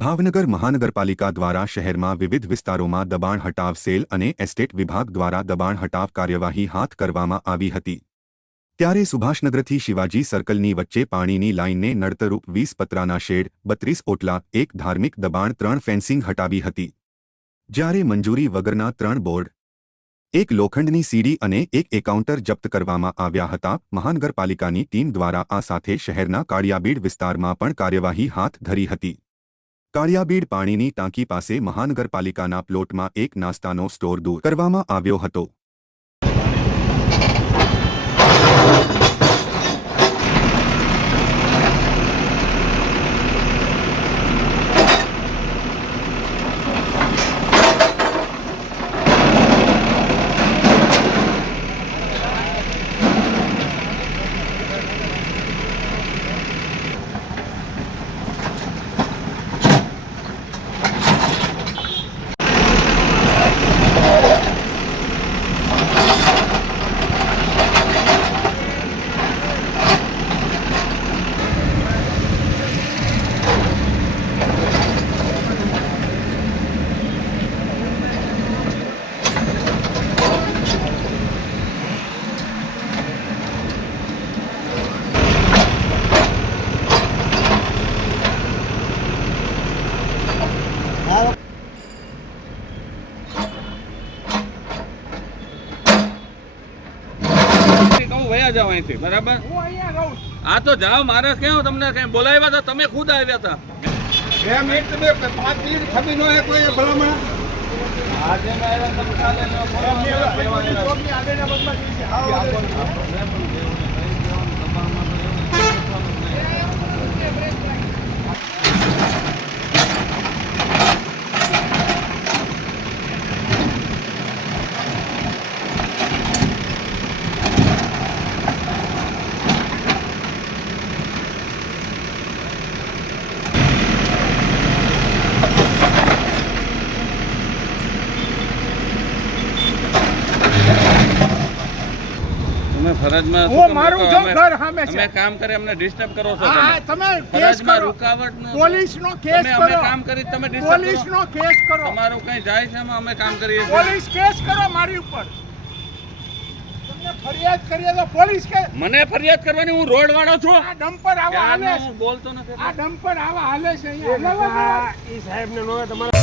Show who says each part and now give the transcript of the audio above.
Speaker 1: ભાવનગર મહાનગરપાલિકા દ્વારા શહેરમાં વિવિધ વિસ્તારોમાં દબાણ હટાવ સેલ અને એસ્ટેટ વિભાગ દ્વારા દબાણ હટાવ કાર્યવાહી હાથ કરવામાં આવી હતી. ત્યારે સુભાષનગરથી શિવાજી સર્કલની વચ્ચે પાણીની લાઇનને નડતરૂપ વીસ પતરાના શેડ, બત્રીસ ઓટલા, એક ધાર્મિક દબાણ, ત્રણ ફેન્સિંગ હટાવી હતી. જ્યારે મંજૂરી વગરના ત્રણ બોર્ડ, એક લોખંડની સીડી અને એક એકાઉન્ટર જપ્ત કરવામાં આવ્યા હતા, મહાનગરપાલિકાની ટીમ દ્વારા આ સાથે શહેરના કાળિયાબીડ વિસ્તારમાં પણ કાર્યવાહી હાથ ધરી હતી. કાળિયાબીડ પાણીની ટાંકી પાસે મહાનગરપાલિકાના પ્લોટમાં એક નાસ્તાનો સ્ટોર દૂર કરવામાં આવ્યો હતો.
Speaker 2: વયા જાવ અહીંથી બરાબર?
Speaker 3: હું અહીંયા રહું
Speaker 2: આ તો જાઓ મારે કેવું તમને કઈ બોલાવ્યા હતા તમે ખુદ આવ્યા હતા.
Speaker 3: બે મિનિટ તમે પાંચ મિનિટ ખમી ન હોય કોઈ ભલામણ.
Speaker 2: આજે મેં આવ્યા તમે કાલે તમે ફરજમાં
Speaker 3: હું મારું જો ઘર સામે છે.
Speaker 2: અમે કામ કરી અમને ડિસ્ટર્બ કરો છો
Speaker 3: હા,
Speaker 2: તમે.
Speaker 3: કેસ કરો.
Speaker 2: રૂકાવટ પોલીસ
Speaker 3: નો કેસ
Speaker 2: કરો અમે કામ કરી તમે ડિસ્ટર્બ પોલીસ
Speaker 3: નો કેસ કરો.
Speaker 2: તમારું કઈ જાય છે અમે કામ કરીએ છીએ?
Speaker 3: પોલીસ કેસ કરો મારી ઉપર. ફરિયાદ કરીએ તો પોલીસ કે
Speaker 2: મને ફરિયાદ કરવાની હું રોડ વાળો છું.
Speaker 3: આ ડમ્પર આવા હાલે છે.
Speaker 2: બોલતો નથી.
Speaker 3: આ ડમ્પર આવા હાલે છે અહીંયા. હલાવવા
Speaker 4: ઈ સાહેબ ને નો તમારે